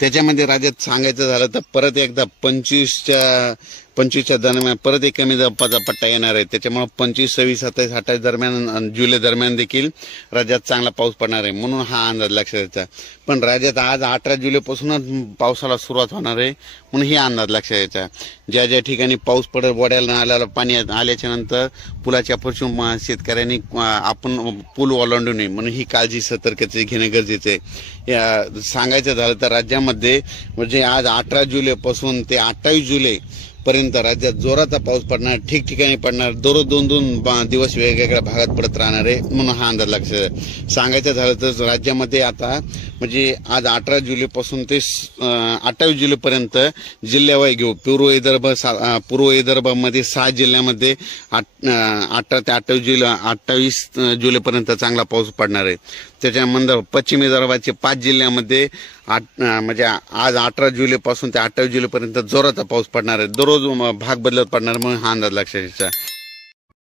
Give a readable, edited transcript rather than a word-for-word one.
त्याच्यामध्ये राज्यात सांगायचं झालं तर परत एकदा 25च्या दरम्यान परत एक कमी दाबाचा पट्टा येणार आहे. त्याच्यामुळे 25, 26, 27, 28 दरम्यान जुलै दरम्यान देखील राज्यात चांगला पाऊस पडणार आहे, म्हणून हा अंदाज लक्षात घ्यायचा. पण राज्यात आज 18 जुलैपासूनच पावसाला सुरुवात होणार आहे, म्हणून ही अंदाज लक्षात घ्यायचा. ज्या ज्या ठिकाणी पाऊस पडत वड्याला नाल्याला पाणी आल्याच्या नंतर पुलाच्या पासून शेतकऱ्यांनी आपण पूल ओलांडू नये, म्हणून ही काळजी सतर्कता घेणे गरजेचे आहे. सांगायचं झालं तर राज्यामध्ये म्हणजे आज 18 जुलैपासून ते 28 जुलै पर्यंत राज्यात जोराचा पाऊस पडणार, ठिकठिकाणी पडणार, दररोज 2-2 दिवस वेगवेगळ्या भागात पडत राहणार आहे, म्हणून हा अंदाज लक्षात. सांगायचं झालं तर राज्यामध्ये आता म्हणजे आज 18 जुलैपासून ते 28 जुलैपर्यंत जिल्ह्यावाई घेऊ. पूर्व विदर्भामध्ये 6 जिल्ह्यामध्ये 18 ते 28 जुलैपर्यंत चांगला पाऊस पडणार आहे. त्याच्यानंतर पश्चिम विदर्भाचे 5 जिल्ह्यामध्ये म्हणजे आज 18 जुलैपासून ते 28 जुलैपर्यंत जोराचा पाऊस पडणार आहे, दररोज भाग बदलत पडणार, म्हणून हा अंदाज लक्षात घ्यायचा.